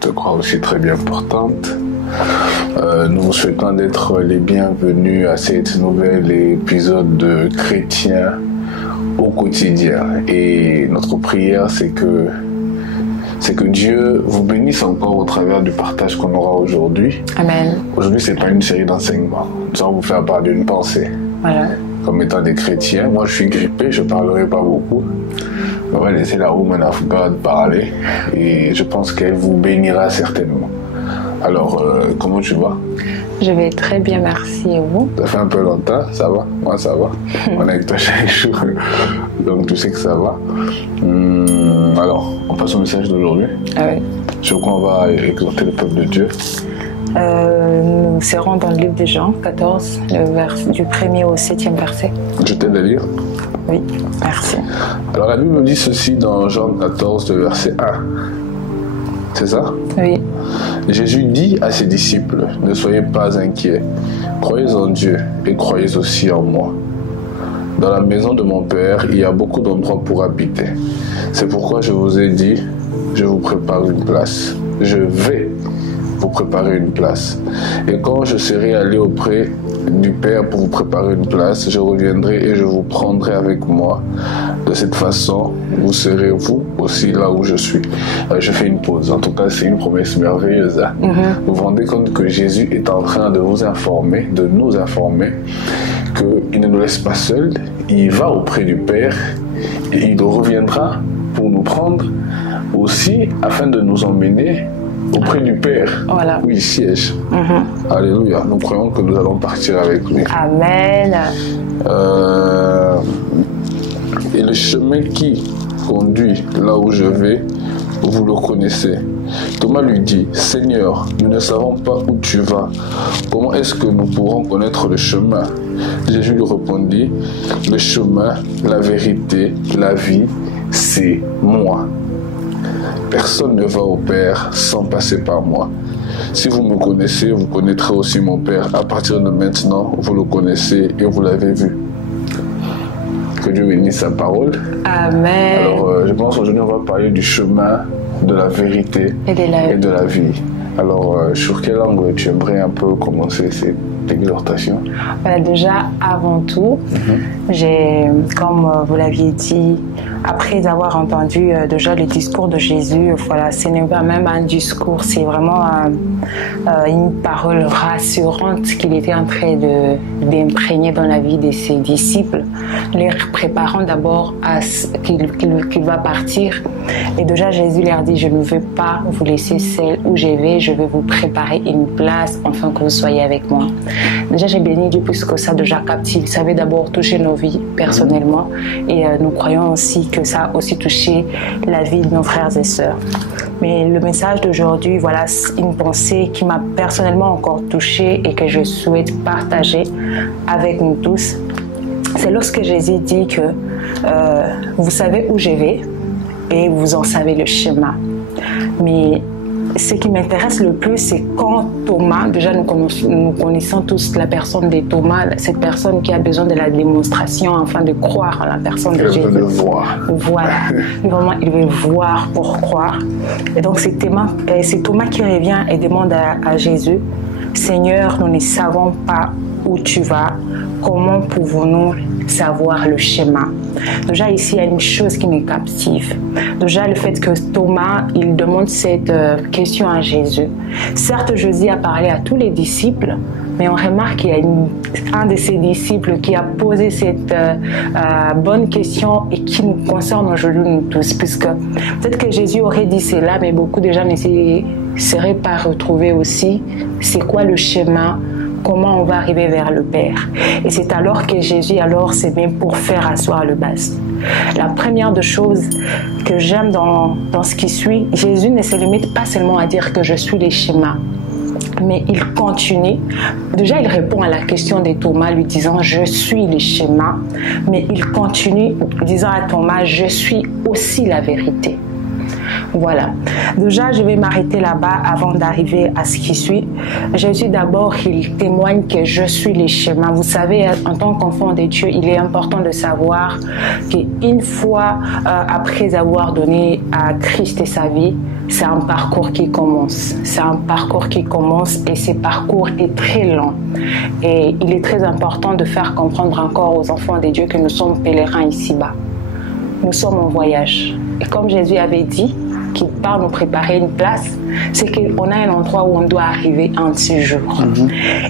te crois aussi très bien portante. Nous vous souhaitons d'être les bienvenus à cet nouvel épisode de Chrétien au quotidien. Et notre prière, c'est que Dieu vous bénisse encore au travers du partage qu'on aura aujourd'hui. Amen. Aujourd'hui, c'est pas une série d'enseignements. Nous allons vous faire part d'une pensée. Voilà. Comme étant des chrétiens, moi je suis grippé, je parlerai pas beaucoup. On va laisser la woman of God parler et je pense qu'elle vous bénira certainement. Alors, comment tu vas? Je vais très bien, merci. Et vous? Ça fait un peu longtemps, ça va? Moi, ça va. On est avec toi chaque jour, donc tu sais que ça va. Alors, on passe au message d'aujourd'hui. Oui. Sur quoi on va exhorter le peuple de Dieu? Nous serons dans le livre de Jean 14, du 1er au 7e verset. Je t'aide à lire? Oui, merci. Alors, la Bible nous dit ceci dans Jean 14, le verset 1. C'est ça? Oui. Jésus dit à ses disciples, ne soyez pas inquiets, croyez en Dieu et croyez aussi en moi. Dans la maison de mon Père, il y a beaucoup d'endroits pour habiter. C'est pourquoi je vous ai dit, je vous prépare une place. Je vais vous préparer une place. Et quand je serai allé auprès du Père pour vous préparer une place, je reviendrai et je vous prendrai avec moi. De cette façon, vous serez vous aussi là où je suis. Je fais une pause. En tout cas, c'est une promesse merveilleuse. Hein? Vous vous rendez compte que Jésus est en train de vous informer, de nous informer, qu'il ne nous laisse pas seuls. Il va auprès du Père et il reviendra pour nous prendre aussi afin de nous emmener auprès du Père, voilà. Où il siège. Alléluia. Nous croyons que nous allons partir avec lui. Amen. Et le chemin qui conduit là où je vais, vous le connaissez. Thomas lui dit, Seigneur, nous ne savons pas où tu vas. Comment est-ce que nous pourrons connaître le chemin? Jésus lui répondit, le chemin, la vérité, la vie, c'est moi. Personne ne va au Père sans passer par moi. Si vous me connaissez, vous connaîtrez aussi mon Père. À partir de maintenant, vous le connaissez et vous l'avez vu. Que Dieu bénisse sa parole. Amen. Alors, je pense qu'aujourd'hui, on va parler du chemin, de la vérité et de la vie. Alors, sur quel angle tu aimerais un peu commencer cette exhortation? Déjà, avant tout, comme vous l'aviez dit, après avoir entendu déjà le discours de Jésus, voilà, ce n'est pas même un discours, c'est vraiment une parole rassurante qu'il était en train d'imprégner dans la vie de ses disciples, les préparant d'abord à qu'il va partir. Et déjà, Jésus leur dit, je ne veux pas vous laisser seul où je vais vous préparer une place afin que vous soyez avec moi. Déjà, j'ai béni Dieu puisque ça déjà captive. Ça avait d'abord touché nos vies personnellement et nous croyons aussi que ça a aussi touché la vie de nos frères et sœurs. Mais le message d'aujourd'hui, voilà, une pensée qui m'a personnellement encore touchée et que je souhaite partager avec nous tous. C'est lorsque Jésus dit que vous savez où je vais et vous en savez le chemin. Mais ce qui m'intéresse le plus, c'est quand Thomas, déjà nous connaissons tous la personne de Thomas, cette personne qui a besoin de la démonstration afin de croire en la personne de Jésus. Il veut voir. Voilà, vraiment il veut voir pour croire. Et donc c'est Thomas qui revient et demande à Jésus, Seigneur, nous ne savons pas où tu vas, comment pouvons-nous savoir le chemin? Déjà ici, il y a une chose qui me captive. Déjà le fait que Thomas, il demande cette question à Jésus. Certes, Jésus a parlé à tous les disciples, mais on remarque qu'il y a un de ses disciples qui a posé cette bonne question et qui nous concerne aujourd'hui nous tous, puisque peut-être que Jésus aurait dit cela, mais beaucoup de gens ne seraient pas retrouvés aussi. C'est quoi le chemin? Comment on va arriver vers le Père? Et c'est alors que Jésus s'est mis pour faire asseoir le bas. La première des choses que j'aime dans ce qui suit, Jésus ne se limite pas seulement à dire que je suis les chemins, mais il continue. Déjà, il répond à la question de Thomas, lui disant « Je suis le chemin », mais il continue disant à Thomas « Je suis aussi la vérité ». Voilà. Déjà, je vais m'arrêter là-bas avant d'arriver à ce qui suit. Jésus, d'abord, il témoigne que je suis le chemin. Vous savez, en tant qu'enfant de Dieu, il est important de savoir qu'une fois, après avoir donné à Christ sa vie, c'est un parcours qui commence. C'est un parcours qui commence et ce parcours est très lent. Et il est très important de faire comprendre encore aux enfants de Dieu que nous sommes pèlerins ici-bas. Nous sommes en voyage. Et comme Jésus avait dit qu'il part nous préparer une place, c'est qu'on a un endroit où on doit arriver en 6 jours.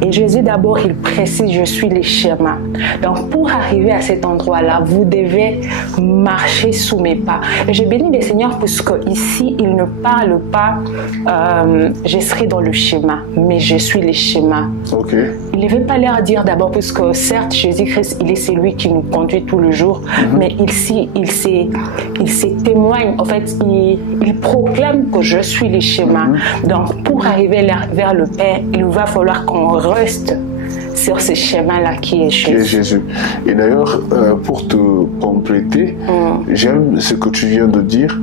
Et Jésus d'abord, il précise, je suis le chemin. Donc pour arriver à cet endroit-là, vous devez marcher sous mes pas. Et je bénis le Seigneur puisque ici, il ne parle pas je serai dans le chemin, mais je suis le chemin. Il ne veut pas leur dire d'abord, puisque certes, Jésus-Christ, il est celui qui nous conduit tout le jour, mais il se témoigne, en fait, il proclame que je suis le chemin. Donc, pour arriver vers le Père, il va falloir qu'on reste sur ce chemin-là qui est Jésus. Et d'ailleurs, pour te compléter, j'aime ce que tu viens de dire.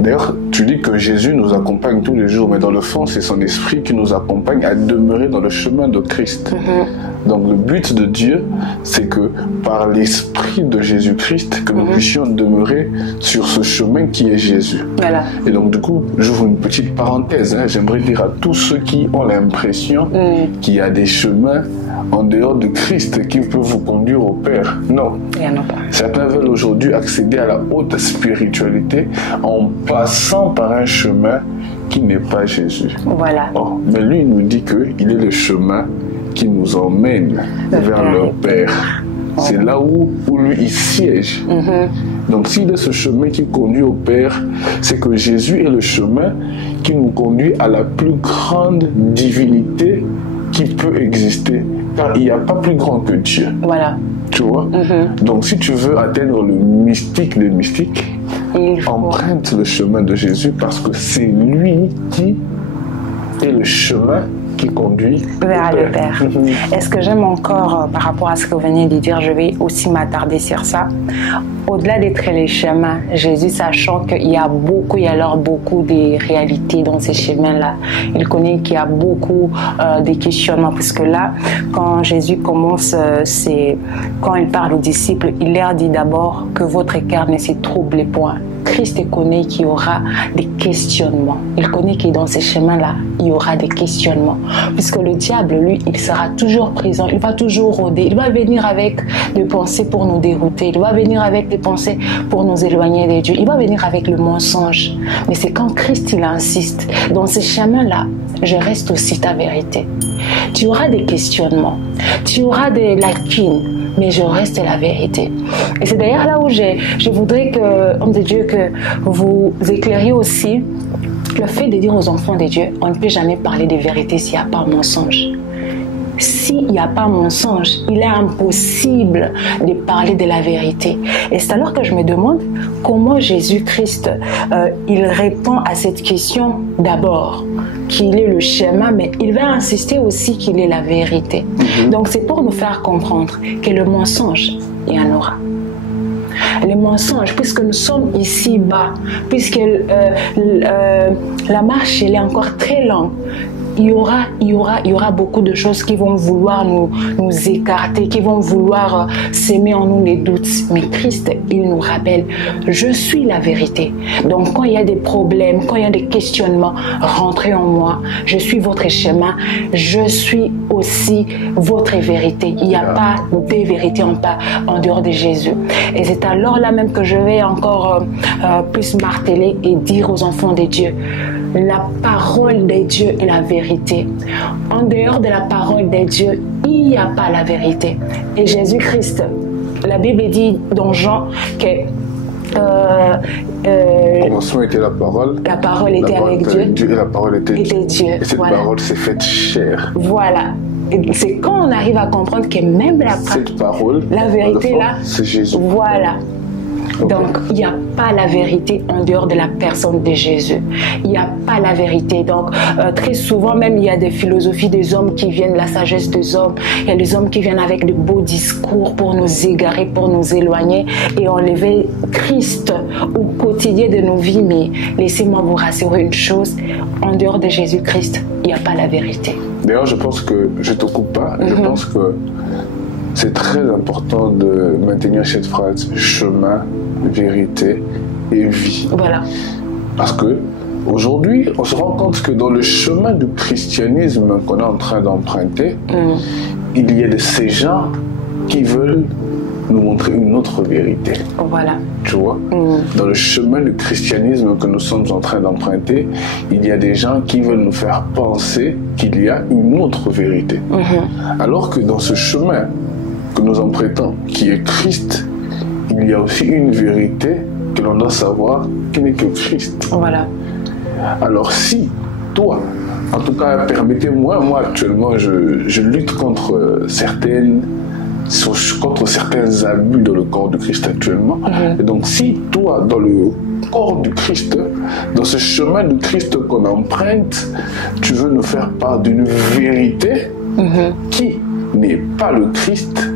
D'ailleurs, tu dis que Jésus nous accompagne tous les jours, mais dans le fond, c'est son esprit qui nous accompagne à demeurer dans le chemin de Christ. Donc le but de Dieu, c'est que par l'esprit de Jésus-Christ, que nous puissions demeurer sur ce chemin qui est Jésus. Voilà. Et donc du coup, j'ouvre une petite parenthèse. J'aimerais dire à tous ceux qui ont l'impression qu'il y a des chemins en dehors de Christ qui peuvent vous conduire au Père. Non. Il n'y en a pas. Certains veulent aujourd'hui accéder à la haute spiritualité en passant par un chemin qui n'est pas Jésus. Voilà. Oh, mais lui, il nous dit qu'il est le chemin qui nous emmène vers le Père. C'est là où lui, il siège. Donc, s'il est ce chemin qui conduit au Père, c'est que Jésus est le chemin qui nous conduit à la plus grande divinité qui peut exister. Car il n'y a pas plus grand que Dieu. Voilà. Tu vois? Donc, si tu veux atteindre le mystique des mystiques, emprunte le chemin de Jésus parce que c'est lui qui est le chemin qui conduit vers le Père. Et ce que j'aime encore par rapport à ce que vous venez de dire, je vais aussi m'attarder sur ça. Au-delà d'être les chemins, Jésus, sachant qu'il y a alors beaucoup de réalités dans ces chemins-là, il connaît qu'il y a beaucoup de questionnements, puisque là, quand Jésus commence, quand il parle aux disciples, il leur dit d'abord que votre cœur ne se trouble point. Christ connaît qu'il y aura des questionnements. Il connaît que dans ces chemins-là, il y aura des questionnements. Puisque le diable, lui, il sera toujours présent. Il va toujours rôder. Il va venir avec des pensées pour nous dérouter. Il va venir avec des pensées pour nous éloigner de Dieu. Il va venir avec le mensonge. Mais c'est quand Christ, il insiste. Dans ces chemins-là, je reste aussi ta vérité. Tu auras des questionnements. Tu auras des lacunes. Mais je reste la vérité. Et c'est d'ailleurs là où je voudrais que, homme de Dieu, que vous éclairiez aussi le fait de dire aux enfants de Dieu, on ne peut jamais parler de vérité s'il n'y a pas mensonge. S'il n'y a pas mensonge, il est impossible de parler de la vérité. Et c'est alors que je me demande comment Jésus-Christ, il répond à cette question d'abord, qu'il est le chemin, mais il va insister aussi qu'il est la vérité. Donc c'est pour nous faire comprendre que le mensonge, il y en aura. Les mensonges, puisque nous sommes ici bas, puisque la marche elle est encore très longue, il y aura beaucoup de choses qui vont vouloir nous écarter, qui vont vouloir s'aimer en nous les doutes. Mais Christ, il nous rappelle, je suis la vérité. Donc quand il y a des problèmes, quand il y a des questionnements, rentrez en moi. Je suis votre chemin. Je suis aussi votre vérité. Il n'y a pas de vérité en dehors de Jésus. Et c'est alors là même que je vais encore plus marteler et dire aux enfants de Dieu, la parole de Dieu est la vérité. En dehors de la parole de Dieu, il n'y a pas la vérité. Et Jésus-Christ, la Bible dit dans Jean que au commencement était la parole. La parole était avec Dieu. Et la parole était Dieu. Et cette voilà. parole s'est faite chair. Voilà. Et c'est quand on arrive à comprendre que même cette parole, la vérité fond, là, c'est Jésus. Voilà. Okay. Donc, il n'y a pas la vérité en dehors de la personne de Jésus. Il n'y a pas la vérité. Donc, très souvent, même, il y a des philosophies des hommes qui viennent, la sagesse des hommes. Il y a des hommes qui viennent avec de beaux discours pour nous égarer, pour nous éloigner et enlever Christ au quotidien de nos vies. Mais laissez-moi vous rassurer une chose, en dehors de Jésus-Christ, il n'y a pas la vérité. D'ailleurs, je pense que, je ne te coupe pas, je pense que c'est très important de maintenir cette phrase chemin, vérité et vie. Voilà. Parce que Aujourd'hui, on se rend compte que dans le chemin du christianisme qu'on est en train d'emprunter, il y a de ces gens qui veulent nous montrer une autre vérité. Voilà. Tu vois, dans le chemin du christianisme que nous sommes en train d'emprunter, il y a des gens qui veulent nous faire penser qu'il y a une autre vérité. Alors que dans ce chemin que nous empruntons, qui est Christ, il y a aussi une vérité que l'on doit savoir qui n'est que Christ. Voilà. Alors si toi, en tout cas, permettez-moi, moi actuellement, je lutte contre certains abus dans le corps du Christ actuellement. Et donc si toi, dans le corps du Christ, dans ce chemin du Christ qu'on emprunte, tu veux nous faire part d'une vérité qui n'est pas le Christ,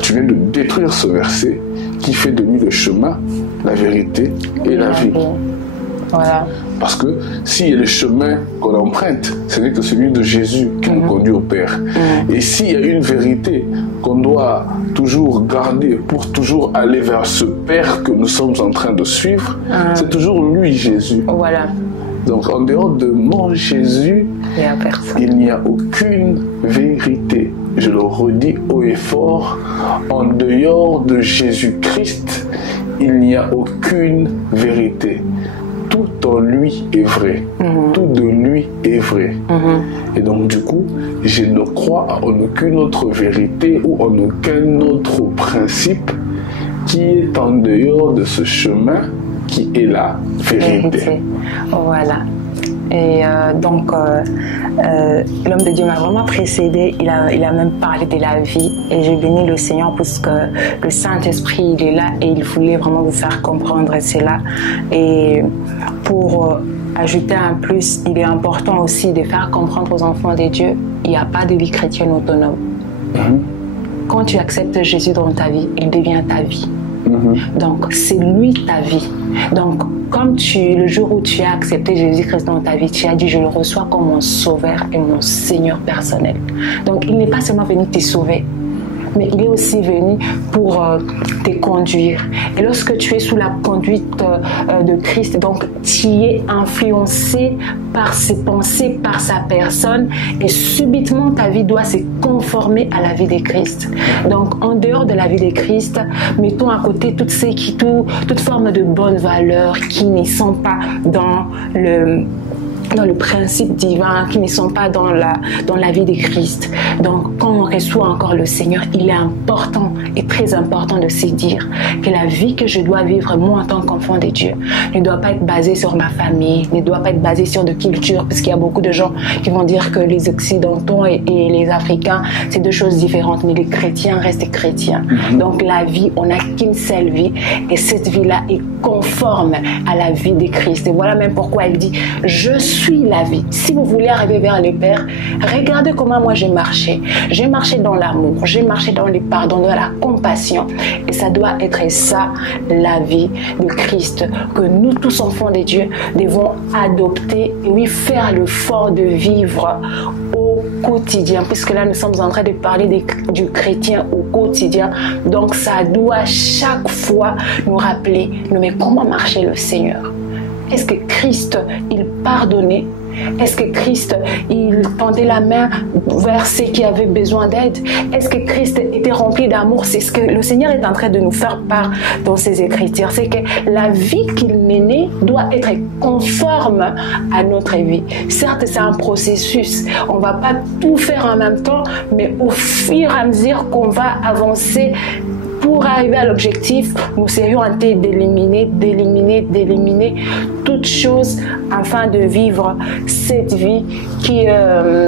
tu viens de détruire ce verset qui fait de lui le chemin, la vérité et la vie. Voilà. Parce que si le chemin qu'on emprunte, ce n'est que celui de Jésus qui nous conduit au Père. Et s'il y a une vérité qu'on doit toujours garder pour toujours aller vers ce Père que nous sommes en train de suivre, c'est toujours lui, Jésus. Voilà. Donc en dehors de mon Jésus, il n'y a aucune vérité. Je le redis haut et fort, en dehors de Jésus-Christ, il n'y a aucune vérité. Tout en lui est vrai. Tout de lui est vrai. Et donc du coup, je ne crois en aucune autre vérité ou en aucun autre principe qui est en dehors de ce chemin qui est la vérité. Voilà. Et donc, l'homme de Dieu m'a vraiment précédé. Il a même parlé de la vie. Et j'ai béni le Seigneur parce que le Saint-Esprit, il est là et il voulait vraiment vous faire comprendre cela. Et pour ajouter un plus, il est important aussi de faire comprendre aux enfants de Dieu, il n'y a pas de vie chrétienne autonome. Quand tu acceptes Jésus dans ta vie, il devient ta vie. Donc, c'est lui ta vie. Donc, comme le jour où tu as accepté Jésus-Christ dans ta vie, tu as dit, je le reçois comme mon sauveur et mon Seigneur personnel. Donc, il n'est pas seulement venu te sauver, mais il est aussi venu pour te conduire. Et lorsque tu es sous la conduite de Christ, donc tu es influencé par ses pensées, par sa personne, et subitement ta vie doit se conformer à la vie de Christ. Donc en dehors de la vie de Christ, mettons à côté toute forme de bonnes valeurs qui ne sont pas dans le principe divin, qui ne sont pas dans la vie de Christ. Donc, quand on reçoit encore le Seigneur, il est important et très important de se dire que la vie que je dois vivre, moi, en tant qu'enfant de Dieu, ne doit pas être basée sur ma famille, ne doit pas être basée sur de culture, parce qu'il y a beaucoup de gens qui vont dire que les Occidentaux et les Africains, c'est deux choses différentes, mais les chrétiens restent chrétiens. Donc, la vie, on n'a qu'une seule vie, et cette vie-là est conforme à la vie de Christ. Et voilà même pourquoi elle dit, je suis la vie. Si vous voulez arriver vers le Père, regardez comment moi j'ai marché. J'ai marché dans l'amour, j'ai marché dans le pardon, dans la compassion. Et ça doit être ça, la vie de Christ, que nous tous enfants de Dieu devons adopter et oui, faire l'effort de vivre au quotidien, puisque là nous sommes en train de parler du chrétien au quotidien. Donc ça doit chaque fois nous rappeler, mais comment marcher le Seigneur? Est-ce que Christ, il pardonnait? Est-ce que Christ, il tendait la main vers ceux qui avaient besoin d'aide? Est-ce que Christ était rempli d'amour? C'est ce que le Seigneur est en train de nous faire part dans ses Écritures. C'est que la vie qu'il menait doit être conforme à notre vie. Certes, c'est un processus. On ne va pas tout faire en même temps, mais au fur et à mesure qu'on va avancer, pour arriver à l'objectif, nous serions en train d'éliminer toutes choses afin de vivre cette vie qui est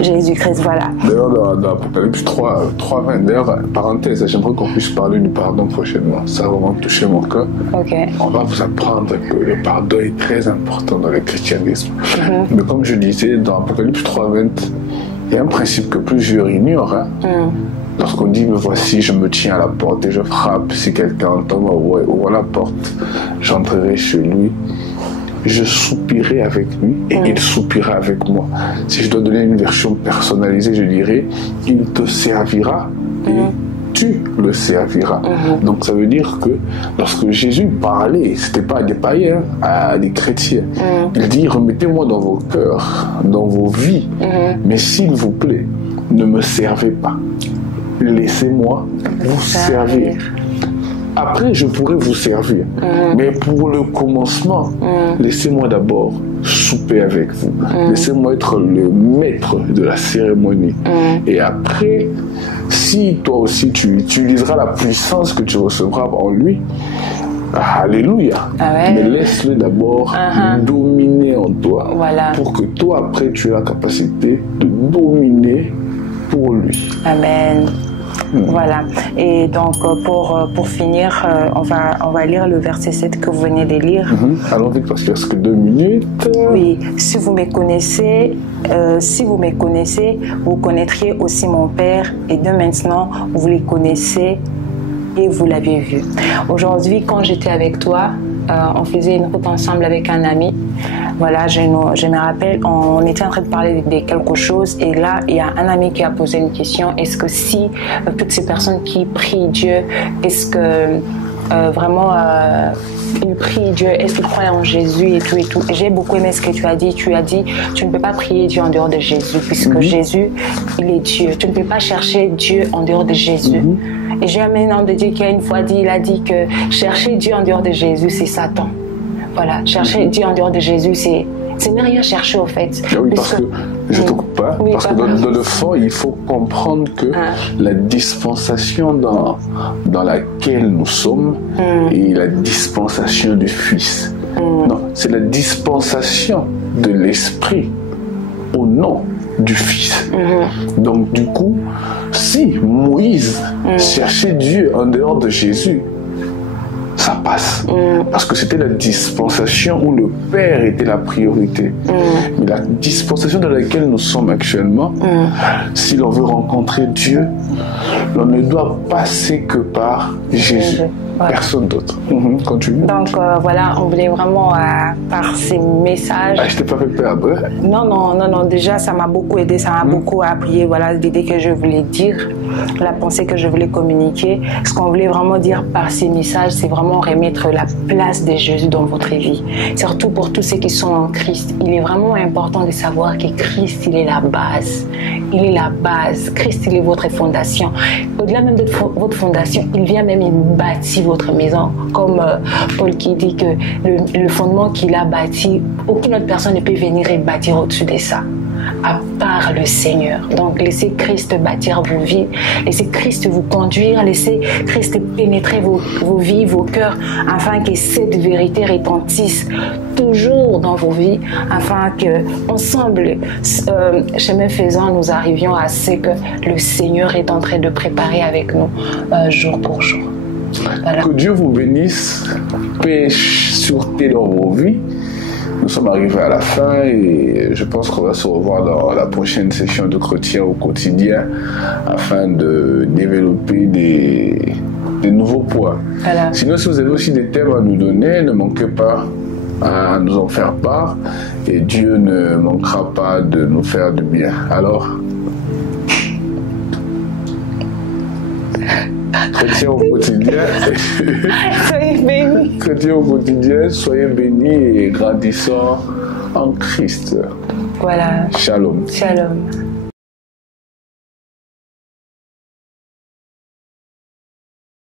Jésus-Christ. Voilà. D'ailleurs, dans Apocalypse 3:20, d'ailleurs, parenthèse, j'aimerais qu'on puisse parler du pardon prochainement. Ça a vraiment touché mon cœur. On va vous apprendre que le pardon est très important dans le christianisme. Mais comme je disais, dans Apocalypse 3:20, il y a un principe que plusieurs ignorent. Lorsqu'on dit, me voici, je me tiens à la porte et je frappe, si quelqu'un entend ma voix, ouvre la porte, j'entrerai chez lui, je soupirai avec lui et il soupira avec moi. Si je dois donner une version personnalisée, je dirais, il te servira et tu le serviras. Donc ça veut dire que lorsque Jésus parlait, c'était pas à des païens, à des chrétiens. Il dit, remettez-moi dans vos cœurs, dans vos vies, mais s'il vous plaît, ne me servez pas. Laissez-moi vous servir. Après, je pourrai vous servir. Mais pour le commencement, laissez-moi d'abord souper avec vous. Laissez-moi être le maître de la cérémonie. Et après, si toi aussi tu utiliseras la puissance que tu recevras en lui, alléluia. Mais laisse-le d'abord dominer en toi. Pour que toi, après, tu aies la capacité de dominer pour lui. Amen. Voilà. Et donc, pour finir, on va lire le verset 7 que vous venez de lire. Allons vite parce qu'il reste que 2 minutes. Oui. Si vous me connaissez, vous connaîtriez aussi mon Père. Et de maintenant, vous les connaissez et vous l'avez vu. Aujourd'hui, quand j'étais avec toi, on faisait une route ensemble avec un ami. Voilà, je me rappelle, on était en train de parler de quelque chose et là, il y a un ami qui a posé une question. Est-ce que si toutes ces personnes qui prient Dieu, est-ce que vraiment ils prient Dieu, est-ce qu'ils croient en Jésus et tout et tout. J'ai beaucoup aimé ce que tu as dit. Tu as dit, tu ne peux pas prier Dieu en dehors de Jésus puisque Jésus, il est Dieu. Tu ne peux pas chercher Dieu en dehors de Jésus. Et j'ai un homme de Dieu qui a une fois dit, il a dit que chercher Dieu en dehors de Jésus, c'est Satan. Voilà, chercher Dieu en dehors de Jésus, c'est ne rien chercher au fait. Oui, parce que, je te coupe pas, parce que dans le fond, il faut comprendre que la dispensation dans laquelle nous sommes est la dispensation du Fils. Non, c'est la dispensation de l'Esprit au nom du Fils. Donc du coup, si Moïse cherchait Dieu en dehors de Jésus, ça passe. Parce que c'était la dispensation où le Père était la priorité. Mais la dispensation dans laquelle nous sommes actuellement, si l'on veut rencontrer Dieu, l'on ne doit passer que par Jésus. Personne d'autre. Continue. Donc voilà, on voulait vraiment par ces messages. Je t'ai pas fait perdre. Non. Déjà, ça m'a beaucoup aidé, ça m'a beaucoup appuyé. Voilà l'idée que je voulais dire, la pensée que je voulais communiquer. Ce qu'on voulait vraiment dire par ces messages, c'est vraiment remettre la place de Jésus dans votre vie. Surtout pour tous ceux qui sont en Christ. Il est vraiment important de savoir que Christ, il est la base. Il est la base. Christ, il est votre fondation. Au-delà même de votre fondation, il vient même bâtir votre maison. Comme Paul qui dit que le fondement qu'il a bâti, aucune autre personne ne peut venir et bâtir au-dessus de ça, à part le Seigneur. Donc laissez Christ bâtir vos vies, laissez Christ vous conduire, laissez Christ pénétrer vos vies, vos cœurs, afin que cette vérité retentisse toujours dans vos vies, afin que ensemble, chemin faisant, nous arrivions à ce que le Seigneur est en train de préparer avec nous jour pour jour. Voilà. Que Dieu vous bénisse, paix, sûreté dans vos vies. Nous sommes arrivés à la fin et je pense qu'on va se revoir dans la prochaine session de Chrétien au quotidien afin de développer des nouveaux points. Voilà. Sinon, si vous avez aussi des thèmes à nous donner, ne manquez pas à nous en faire part et Dieu ne manquera pas de nous faire du bien. Alors, Chrétien au quotidien. Soyez bénis. Chrétien au quotidien, soyez bénis et grandissants en Christ. Voilà. Shalom. Shalom.